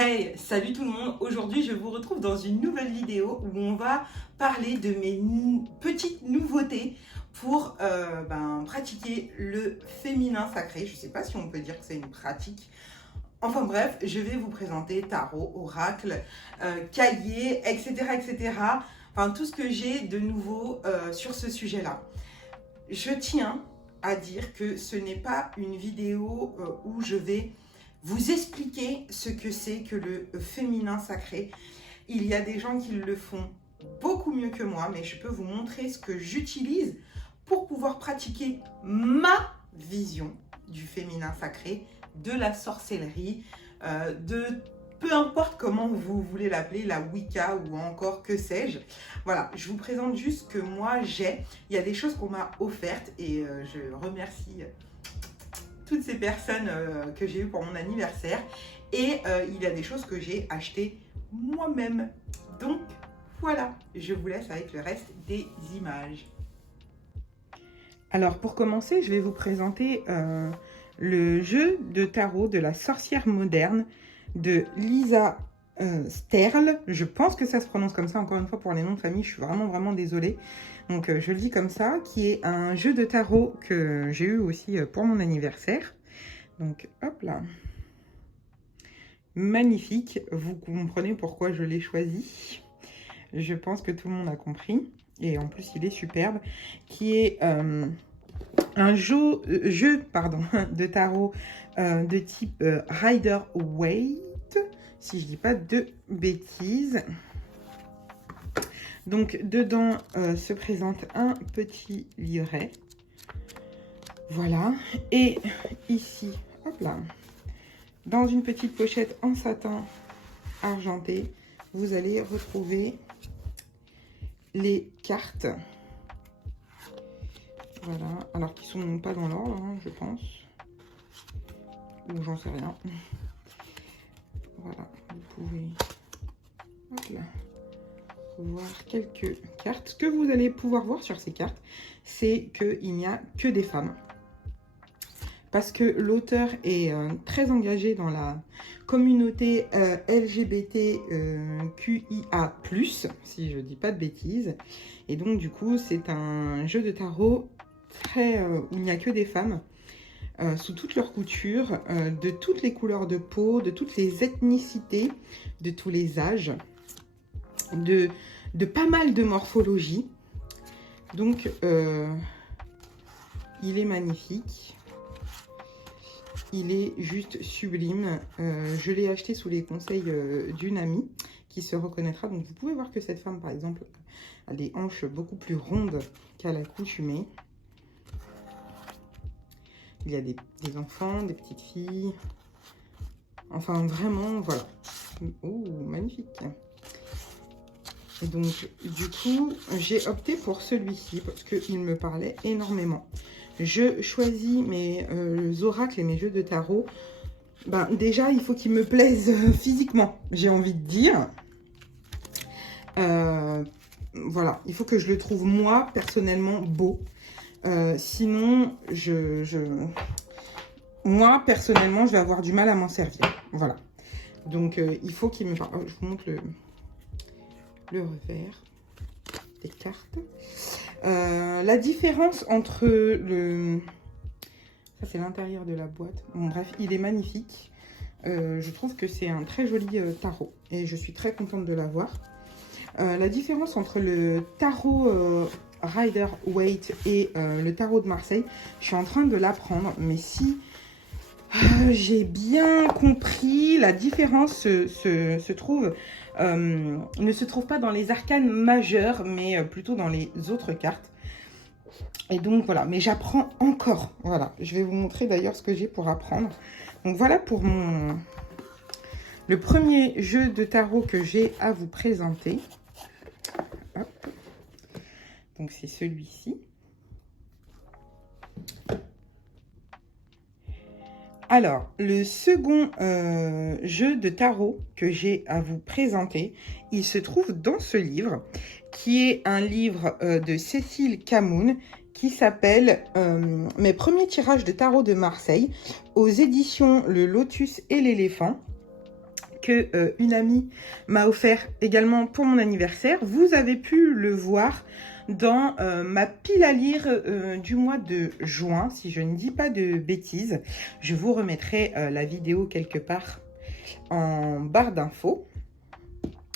Hey, salut tout le monde! Aujourd'hui, je vous retrouve dans une nouvelle vidéo où on va parler de mes petites nouveautés pour pratiquer le féminin sacré. Je ne sais pas si on peut dire que c'est une pratique. Enfin bref, je vais vous présenter tarot, oracle, cahier, etc., etc. Enfin, tout ce que j'ai de nouveau sur ce sujet-là. Je tiens à dire que ce n'est pas une vidéo où je vais vous expliquer ce que c'est que le féminin sacré. Il y a des gens qui le font beaucoup mieux que moi, mais je peux vous montrer ce que j'utilise pour pouvoir pratiquer ma vision du féminin sacré, de la sorcellerie, de peu importe comment vous voulez l'appeler, la Wicca ou encore que sais-je. Voilà, je vous présente juste ce que moi j'ai. Il y a des choses qu'on m'a offertes et je remercie toutes ces personnes que j'ai eues pour mon anniversaire. Et il y a des choses que j'ai achetées moi-même. Donc voilà, je vous laisse avec le reste des images. Alors pour commencer, je vais vous présenter le jeu de tarot de la sorcière moderne de Lisa Sterle. Je pense que ça se prononce comme ça, encore une fois pour les noms de famille, je suis vraiment désolée. Donc je le dis comme ça, qui est un jeu de tarot que j'ai eu aussi pour mon anniversaire. Donc hop là. Magnifique, vous comprenez pourquoi je l'ai choisi. Je pense que tout le monde a compris. Et en plus il est superbe. Qui est un jeu de tarot de type Rider-Waite, si je dis pas de bêtises. Donc dedans se présente un petit livret. Voilà. Et ici, hop là, dans une petite pochette en satin argenté, vous allez retrouver les cartes. Voilà, alors qu'ils sont pas dans l'ordre, hein, je pense. Ou j'en sais rien. Voilà, vous pouvez hop là, voir quelques cartes. Ce que vous allez pouvoir voir sur ces cartes, c'est qu'il n'y a que des femmes. Parce que l'auteur est très engagé dans la communauté LGBTQIA+, si je ne dis pas de bêtises. Et donc, du coup, c'est un jeu de tarot très, où il n'y a que des femmes, sous toutes leurs coutures, de toutes les couleurs de peau, de toutes les ethnicités, de tous les âges, de pas mal de morphologie. Donc, il est magnifique. Il est juste sublime. Je l'ai acheté sous les conseils d'une amie qui se reconnaîtra. Donc vous pouvez voir que cette femme, par exemple, a des hanches beaucoup plus rondes qu'à l'accoutumée. Il y a des enfants, des petites filles. Enfin, vraiment, voilà. Oh, magnifique. Et donc, du coup, j'ai opté pour celui-ci parce qu'il me parlait énormément. Je choisis mes oracles et mes jeux de tarot. Ben, déjà, il faut qu'ils me plaisent physiquement, j'ai envie de dire. Voilà, il faut que je le trouve, moi, personnellement, beau. Sinon, moi, personnellement, je vais avoir du mal à m'en servir. Voilà. Donc, il faut qu'il me... je vous montre le revers des cartes. La différence entre le... Ça, c'est l'intérieur de la boîte. Bon, bref, il est magnifique. Je trouve que c'est un très joli tarot. Et je suis très contente de l'avoir. La différence entre le tarot Rider-Waite et le tarot de Marseille, je suis en train de l'apprendre. Mais si j'ai bien compris, la différence ne se trouve pas dans les arcanes majeures, mais plutôt dans les autres cartes. Et donc voilà, mais j'apprends encore. Voilà, je vais vous montrer d'ailleurs ce que j'ai pour apprendre. Donc voilà pour le premier jeu de tarot que j'ai à vous présenter. Hop. Donc c'est celui-ci. Alors, le second jeu de tarot que j'ai à vous présenter, il se trouve dans ce livre, qui est un livre de Cécile Camoun, qui s'appelle « Mes premiers tirages de tarot de Marseille » aux éditions Le Lotus et l'Éléphant, que une amie m'a offert également pour mon anniversaire. Vous avez pu le voir dans ma pile à lire du mois de juin, si je ne dis pas de bêtises. Je vous remettrai la vidéo quelque part en barre d'infos.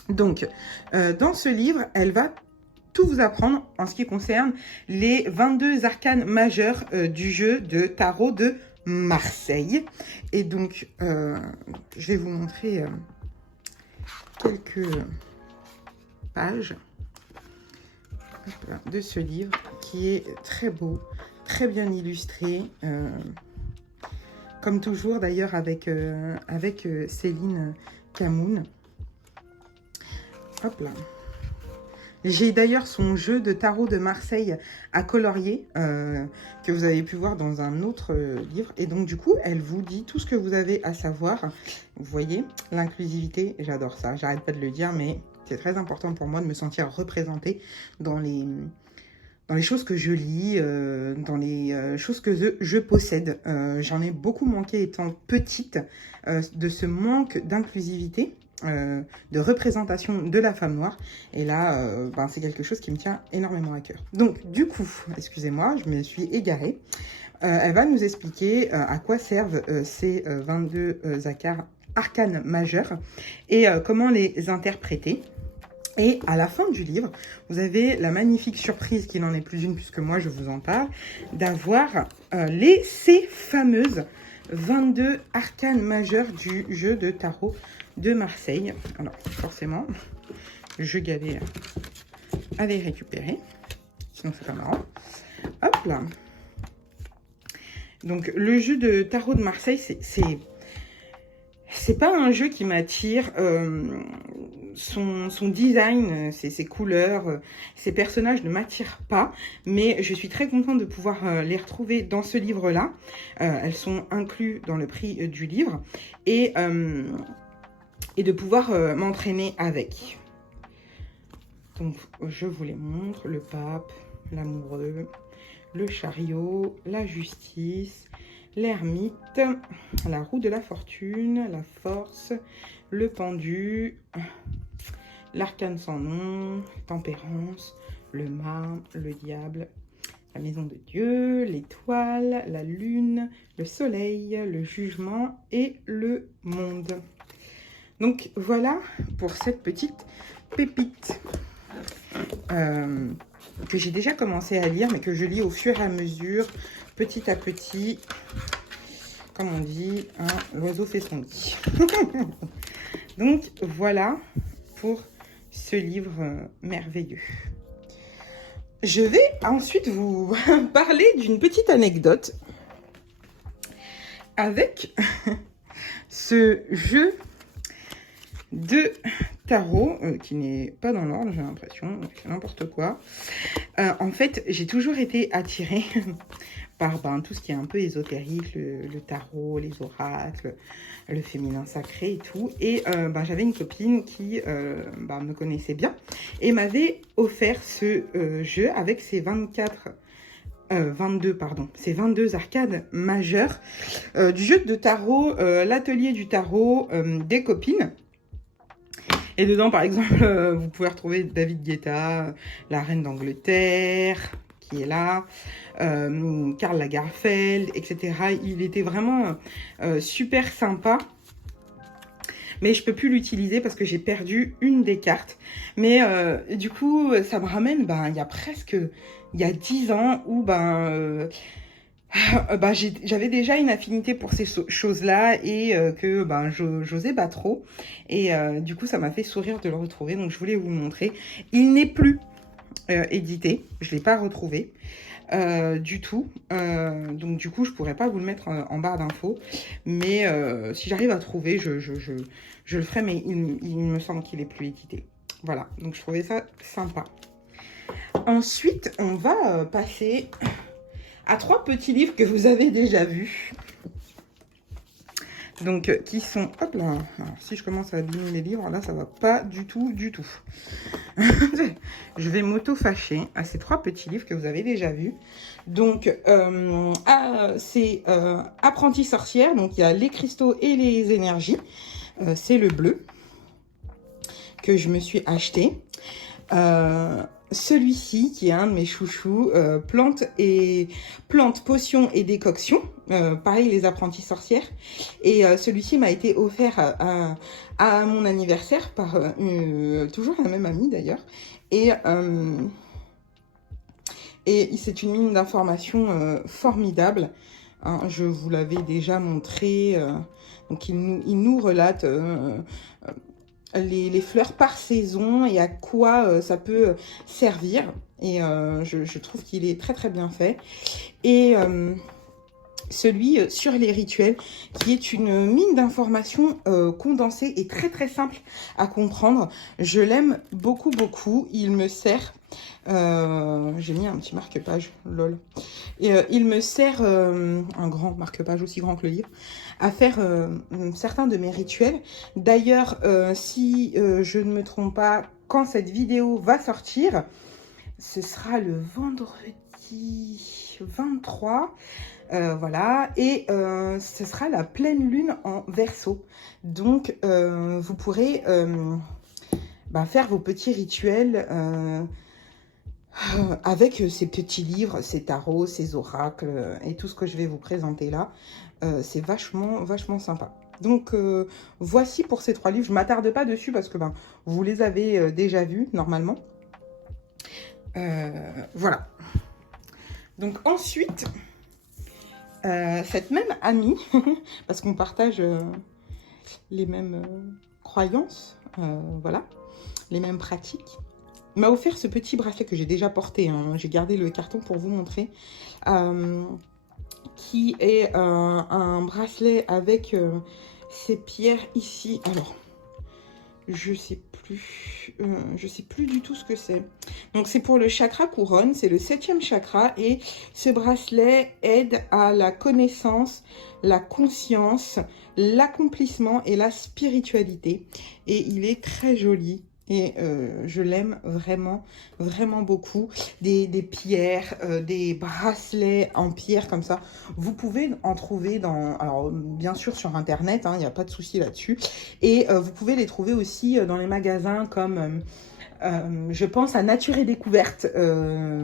Donc, dans ce livre, elle va tout vous apprendre en ce qui concerne les 22 arcanes majeurs du jeu de tarot de Marseille. Et donc, je vais vous montrer quelques pages de ce livre qui est très beau, très bien illustré, comme toujours d'ailleurs avec Céline Camoun. Hop là. J'ai d'ailleurs son jeu de tarot de Marseille à colorier que vous avez pu voir dans un autre livre. Et donc du coup, elle vous dit tout ce que vous avez à savoir. Vous voyez, l'inclusivité, j'adore ça. J'arrête pas de le dire, mais c'est très important pour moi de me sentir représentée dans les choses que je lis, dans les choses que je possède. J'en ai beaucoup manqué étant petite de ce manque d'inclusivité. De représentation de la femme noire. Et là, c'est quelque chose qui me tient énormément à cœur. Donc, du coup, excusez-moi, je me suis égarée. Elle va nous expliquer à quoi servent ces 22 arcanes majeurs et comment les interpréter. Et à la fin du livre, vous avez la magnifique surprise, qui n'en est plus une puisque moi je vous en parle, d'avoir ces fameuses 22 arcanes majeures du jeu de tarot de Marseille. Alors, forcément, je galère à les récupérer. Sinon, c'est pas marrant. Hop là. Donc, le jeu de tarot de Marseille, c'est pas un jeu qui m'attire. Son design, ses couleurs, ses personnages ne m'attirent pas, mais je suis très contente de pouvoir les retrouver dans ce livre-là. Elles sont incluses dans le prix du livre et de pouvoir m'entraîner avec. Donc, je vous les montre. Le pape, l'amoureux, le chariot, la justice, l'ermite, la roue de la fortune, la force, le pendu, l'arcane sans nom, tempérance, le mât, le diable, la maison de Dieu, l'étoile, la lune, le soleil, le jugement et le monde. Donc voilà pour cette petite pépite que j'ai déjà commencé à lire, mais que je lis au fur et à mesure, petit à petit. Comme on dit, hein, l'oiseau fait son nid. Donc voilà pour ce livre merveilleux. Je vais ensuite vous parler d'une petite anecdote avec ce jeu de tarot qui n'est pas dans l'ordre, j'ai l'impression, c'est n'importe quoi. En fait, j'ai toujours été attirée par tout ce qui est un peu ésotérique, le tarot, les oracles, le féminin sacré et tout. Et j'avais une copine qui me connaissait bien et m'avait offert ce jeu avec ses 22 arcades majeures du jeu de tarot, l'atelier du tarot des copines. Et dedans, par exemple, vous pouvez retrouver David Guetta, la reine d'Angleterre, qui est là, Karl Lagerfeld, etc. Il était vraiment super sympa. Mais je peux plus l'utiliser parce que j'ai perdu une des cartes. Mais du coup, ça me ramène, il y a 10 ans où j'avais déjà une affinité pour ces choses-là et que j'osais pas trop. Et du coup, ça m'a fait sourire de le retrouver. Donc, je voulais vous le montrer. Il n'est plus édité. Je ne l'ai pas retrouvé du tout. Donc, du coup, je pourrais pas vous le mettre en barre d'infos. Mais si j'arrive à trouver, je le ferai. Mais il me semble qu'il est plus édité. Voilà. Donc, je trouvais ça sympa. Ensuite, on va passer à 3 petits livres que vous avez déjà vus. Donc, qui sont... Hop là. Alors, si je commence à abîmer les livres, là, ça va pas du tout, du tout. Je vais m'auto-fâcher à ces 3 petits livres que vous avez déjà vus. Donc, c'est Apprentie sorcière. Donc, il y a les cristaux et les énergies. c'est le bleu que je me suis acheté. Celui-ci, qui est un de mes chouchous, plantes, potions et décoctions. Pareil, les apprenties sorcières. Et celui-ci m'a été offert à mon anniversaire par toujours la même amie d'ailleurs. Et c'est une mine d'informations formidable. Hein, je vous l'avais déjà montré. Donc il nous relate les fleurs par saison et à quoi ça peut servir. Et je trouve qu'il est très très bien fait. Et celui sur les rituels, qui est une mine d'informations condensée et très très simple à comprendre. Je l'aime beaucoup beaucoup. Il me sert... j'ai mis un petit marque-page, lol. Et il me sert, un grand marque-page aussi grand que le livre, à faire certains de mes rituels. D'ailleurs, si je ne me trompe pas, quand cette vidéo va sortir, ce sera le vendredi 23. Voilà, et ce sera la pleine lune en Verseau. Donc, vous pourrez faire vos petits rituels avec ces petits livres, ces tarots, ces oracles et tout ce que je vais vous présenter là. C'est vachement, vachement sympa. Donc, voici pour ces 3 livres. Je ne m'attarde pas dessus parce que vous les avez déjà vus normalement. Voilà. Donc, ensuite... cette même amie, parce qu'on partage les mêmes croyances, voilà, les mêmes pratiques, m'a offert ce petit bracelet que j'ai déjà porté, hein, j'ai gardé le carton pour vous montrer, qui est un bracelet avec ces pierres ici. Alors, je sais plus du tout ce que c'est. Donc c'est pour le chakra couronne, c'est le 7e chakra et ce bracelet aide à la connaissance, la conscience, l'accomplissement et la spiritualité. Et il est très joli. Et je l'aime vraiment, vraiment beaucoup. Des pierres, des bracelets en pierre comme ça. Vous pouvez en trouver alors bien sûr sur internet, il n'y a pas de souci là-dessus. Et vous pouvez les trouver aussi dans les magasins comme... je pense à Nature et Découverte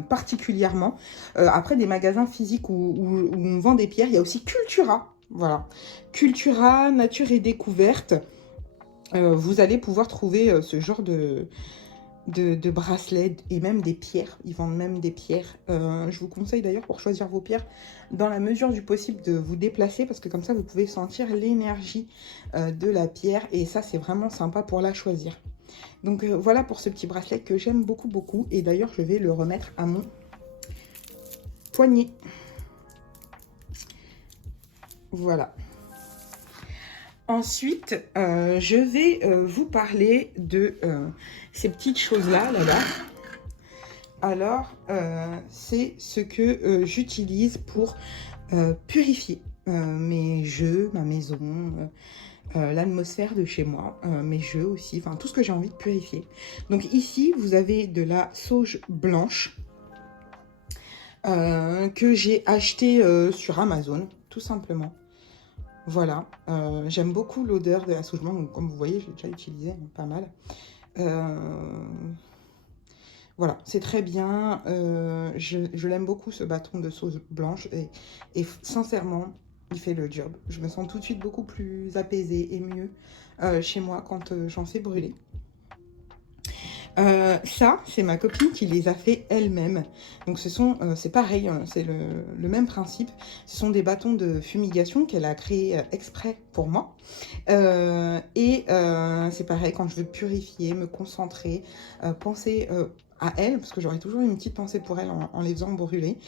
particulièrement. Après, des magasins physiques où on vend des pierres, il y a aussi Cultura. Voilà. Cultura, Nature et Découverte. Vous allez pouvoir trouver ce genre de bracelets et même des pierres. Ils vendent même des pierres. Je vous conseille d'ailleurs pour choisir vos pierres, dans la mesure du possible, de vous déplacer parce que comme ça, vous pouvez sentir l'énergie de la pierre et ça, c'est vraiment sympa pour la choisir. Donc voilà pour ce petit bracelet que j'aime beaucoup, beaucoup. Et d'ailleurs, je vais le remettre à mon poignet. Voilà. Ensuite, je vais vous parler de ces petites choses-là, là-bas. Alors, c'est ce que j'utilise pour purifier mes jeux, ma maison, l'atmosphère de chez moi, mes jeux aussi, enfin tout ce que j'ai envie de purifier. Donc ici, vous avez de la sauge blanche que j'ai acheté sur Amazon, tout simplement. Voilà, j'aime beaucoup l'odeur de la sauge blanche, donc comme vous voyez, je l'ai déjà utilisé pas mal. Voilà, c'est très bien, je l'aime beaucoup ce bâton de sauge blanche et sincèrement, il fait le job. Je me sens tout de suite beaucoup plus apaisée et mieux chez moi quand j'en fais brûler. Ça, c'est ma copine qui les a fait elle-même. Donc c'est pareil, c'est le même principe. Ce sont des bâtons de fumigation qu'elle a créés exprès pour moi. C'est pareil, quand je veux purifier, me concentrer, penser à elle, parce que j'aurais toujours une petite pensée pour elle en les faisant brûler,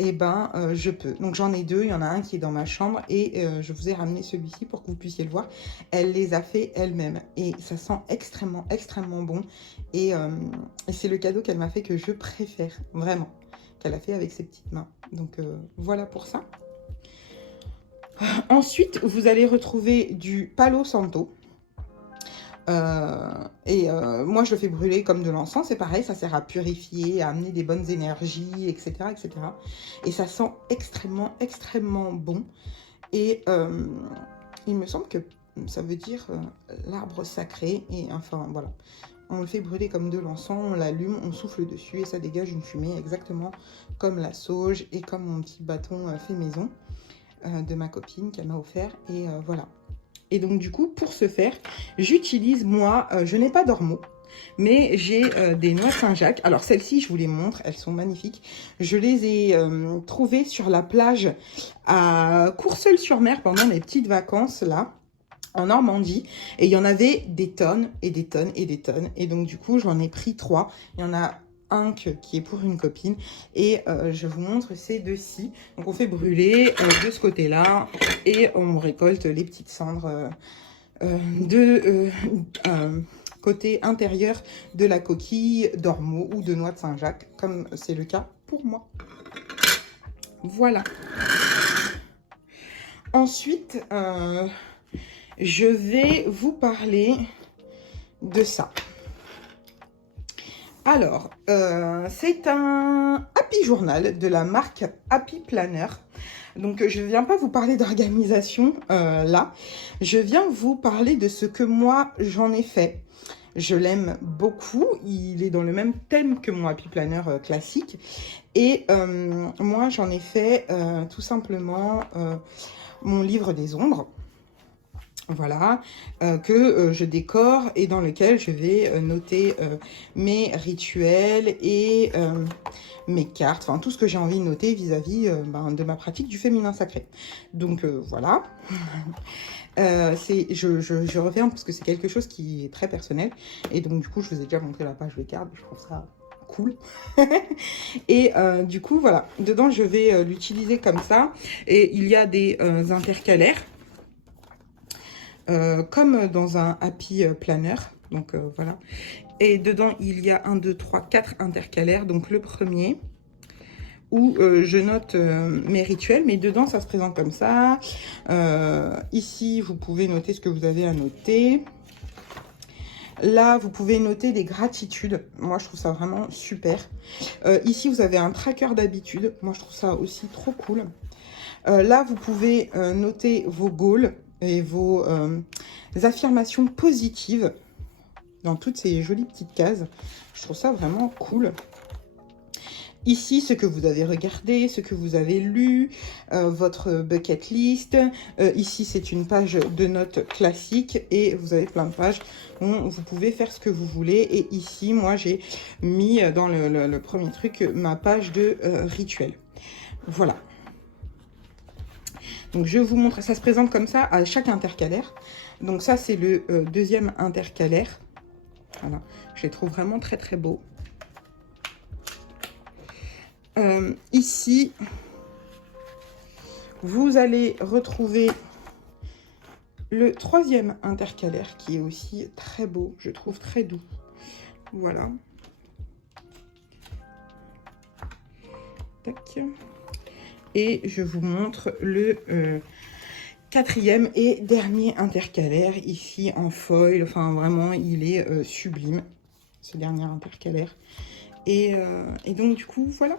et je peux. Donc j'en ai 2, il y en a un qui est dans ma chambre et je vous ai ramené celui-ci pour que vous puissiez le voir. Elle les a fait elle-même et ça sent extrêmement, extrêmement bon. Et c'est le cadeau qu'elle m'a fait que je préfère, vraiment, qu'elle a fait avec ses petites mains. Donc voilà pour ça. Ensuite, vous allez retrouver du Palo Santo. Moi, je le fais brûler comme de l'encens. C'est pareil, ça sert à purifier, à amener des bonnes énergies, etc. etc. Et ça sent extrêmement, extrêmement bon. Et il me semble que ça veut dire l'arbre sacré. Et enfin, voilà. On le fait brûler comme de l'encens, on l'allume, on souffle dessus et ça dégage une fumée exactement comme la sauge et comme mon petit bâton fait maison de ma copine qu'elle m'a offert. Et voilà. Et donc du coup, pour ce faire, j'utilise moi, je n'ai pas d'ormeau, mais j'ai des noix de Saint-Jacques. Alors celles-ci, je vous les montre, elles sont magnifiques. Je les ai trouvées sur la plage à Courseulles-sur-Mer pendant mes petites vacances là, en Normandie. Et il y en avait des tonnes et des tonnes et des tonnes. Et donc du coup, j'en ai pris 3. Il y en a un qui est pour une copine. Et je vous montre ces deux-ci. Donc on fait brûler de ce côté-là et on récolte les petites cendres côté intérieur de la coquille d'ormeau ou de noix de Saint-Jacques, comme c'est le cas pour moi. Voilà. Ensuite, je vais vous parler de ça. Alors, c'est un Happy Journal de la marque Happy Planner. Donc, je ne viens pas vous parler d'organisation là. Je viens vous parler de ce que moi, j'en ai fait. Je l'aime beaucoup. Il est dans le même thème que mon Happy Planner classique. Et moi, j'en ai fait tout simplement mon livre des ombres. Voilà, que je décore et dans lequel je vais noter mes rituels et mes cartes, enfin tout ce que j'ai envie de noter vis-à-vis de ma pratique du féminin sacré. Donc voilà, je reviens parce que c'est quelque chose qui est très personnel et donc du coup je vous ai déjà montré la page de cartes, je trouve ça cool. Et du coup voilà, dedans je vais l'utiliser comme ça et il y a des intercalaires. Comme dans un Happy Planner, donc voilà. Et dedans, il y a 1, 2, 3, 4 intercalaires. Donc le premier, où je note mes rituels, mais dedans, ça se présente comme ça. Ici, vous pouvez noter ce que vous avez à noter. Là, vous pouvez noter des gratitudes. Moi, je trouve ça vraiment super. Ici, vous avez un tracker d'habitude. Moi, je trouve ça aussi trop cool. Là, vous pouvez noter vos goals et vos affirmations positives dans toutes ces jolies petites cases. Je trouve ça vraiment cool. Ici, ce que vous avez regardé, ce que vous avez lu, votre bucket list. Ici, c'est une page de notes classique et vous avez plein de pages où vous pouvez faire ce que vous voulez. Et ici, moi, j'ai mis dans le premier truc ma page de rituel. Voilà. Donc, je vous montre, ça se présente comme ça à chaque intercalaire. Donc, ça, c'est le deuxième intercalaire. Voilà, je les trouve vraiment très, très beaux. Ici, vous allez retrouver le troisième intercalaire qui est aussi très beau, je trouve très doux. Voilà. Tac. Et je vous montre le quatrième et dernier intercalaire ici en foil. Enfin, vraiment, il est sublime, ce dernier intercalaire. Et donc, du coup, voilà.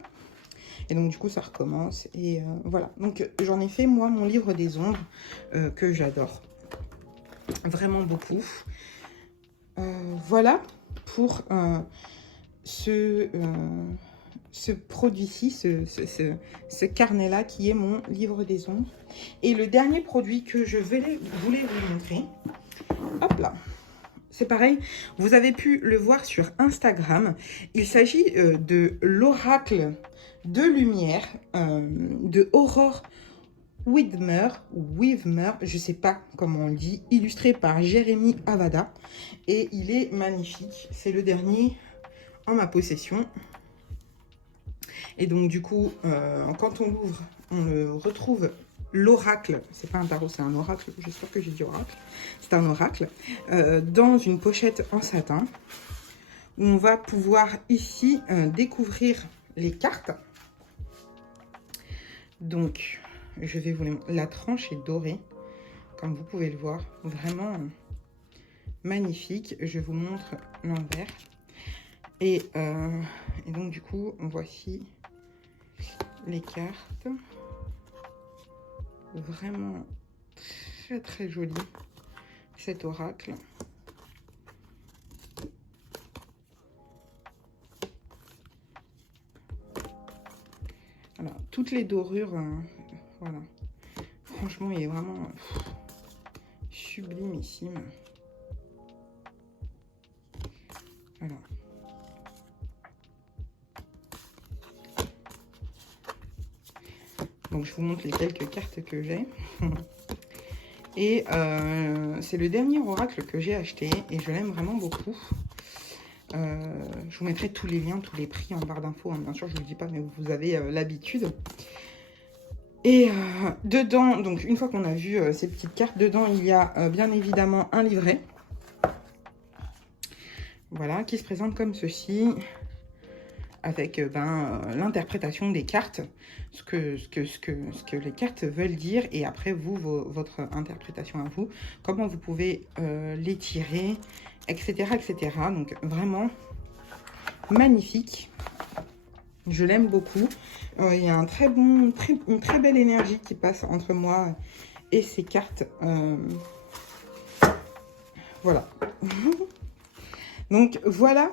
Et donc, du coup, ça recommence. Et voilà. Donc, j'en ai fait, moi, mon livre des ombres que j'adore. Vraiment beaucoup. Voilà pour ce produit-ci, ce carnet-là qui est mon livre des ombres. Et le dernier produit que je voulais vous montrer, hop là, c'est pareil, vous avez pu le voir sur Instagram. Il s'agit de l'oracle de lumière de Aurore Widmer, je ne sais pas comment on le dit, illustré par Jérémy Avada. Et il est magnifique. C'est le dernier en ma possession. Et donc, du coup, quand on l'ouvre, on retrouve l'oracle. C'est pas un tarot, c'est un oracle. J'espère que j'ai dit oracle. C'est un oracle. Dans une pochette en satin. Où on va pouvoir ici découvrir les cartes. Donc, je vais vous les montrer. La tranche est dorée. Comme vous pouvez le voir. Vraiment magnifique. Je vous montre l'envers. Et donc, du coup, voici les cartes. Vraiment très très jolies. cet oracle. Alors, toutes les dorures, voilà. Franchement, il est vraiment sublimissime. Voilà. Donc, je vous montre les quelques cartes que j'ai. Et c'est le dernier oracle que j'ai acheté et je l'aime vraiment beaucoup. Je vous mettrai tous les liens, tous les prix en barre d'infos. Hein. Bien sûr, je ne vous le dis pas, mais vous avez l'habitude. Et dedans, donc une fois qu'on a vu ces petites cartes, dedans il y a bien évidemment un livret. Voilà, qui se présente comme ceci. Avec l'interprétation des cartes, ce que les cartes veulent dire, et après vous, votre interprétation à vous, comment vous pouvez les tirer, etc., etc. Donc vraiment magnifique, je l'aime beaucoup. Il y a une très belle énergie qui passe entre moi et ces cartes. Voilà. Donc voilà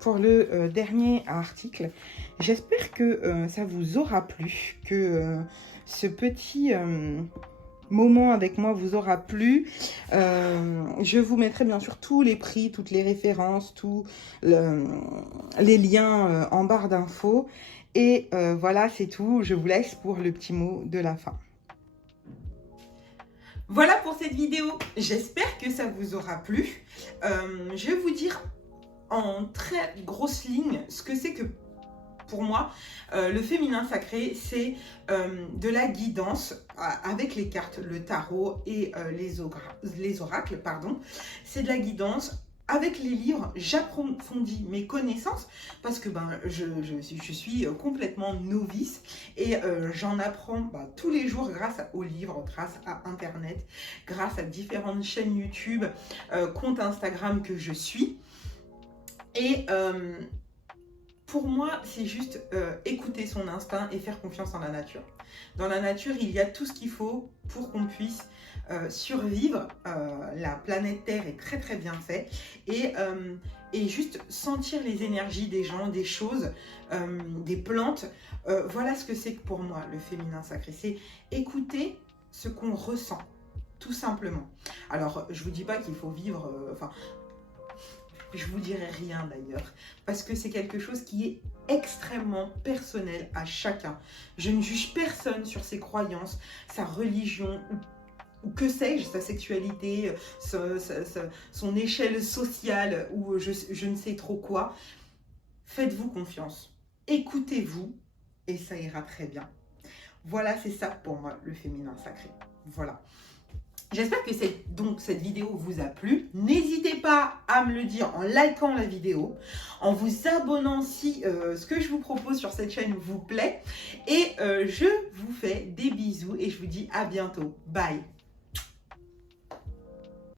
pour le dernier article. J'espère que ça vous aura plu, que ce petit moment avec moi vous aura plu. Je vous mettrai bien sûr tous les prix, toutes les références, tous les liens en barre d'infos. Et voilà, c'est tout. Je vous laisse pour le petit mot de la fin. Voilà pour cette vidéo. J'espère que ça vous aura plu. Je vais vous dire en très grosse ligne ce que c'est que pour moi le féminin sacré, c'est de la guidance avec les cartes, le tarot et les oracles, pardon. C'est de la guidance. Avec les livres, j'approfondis mes connaissances parce que je suis complètement novice et j'en apprends tous les jours grâce aux livres, grâce à Internet, grâce à différentes chaînes YouTube, comptes Instagram que je suis. Et pour moi, c'est juste écouter son instinct et faire confiance en la nature. Dans la nature, il y a tout ce qu'il faut pour qu'on puisse survivre. La planète Terre est très très bien faite. Et juste sentir les énergies des gens, des choses, des plantes. Voilà ce que c'est pour moi le féminin sacré. C'est écouter ce qu'on ressent, tout simplement. Alors, je ne vous dis pas qu'il faut vivre... je vous dirai rien d'ailleurs, parce que c'est quelque chose qui est extrêmement personnel à chacun. Je ne juge personne sur ses croyances, sa religion, ou que sais-je, sa sexualité, son échelle sociale, ou je ne sais trop quoi. Faites-vous confiance, écoutez-vous, et ça ira très bien. Voilà, c'est ça pour moi, le féminin sacré. Voilà. J'espère que cette vidéo vous a plu. N'hésitez pas à me le dire en likant la vidéo, en vous abonnant si ce que je vous propose sur cette chaîne vous plaît. Et je vous fais des bisous et je vous dis à bientôt. Bye!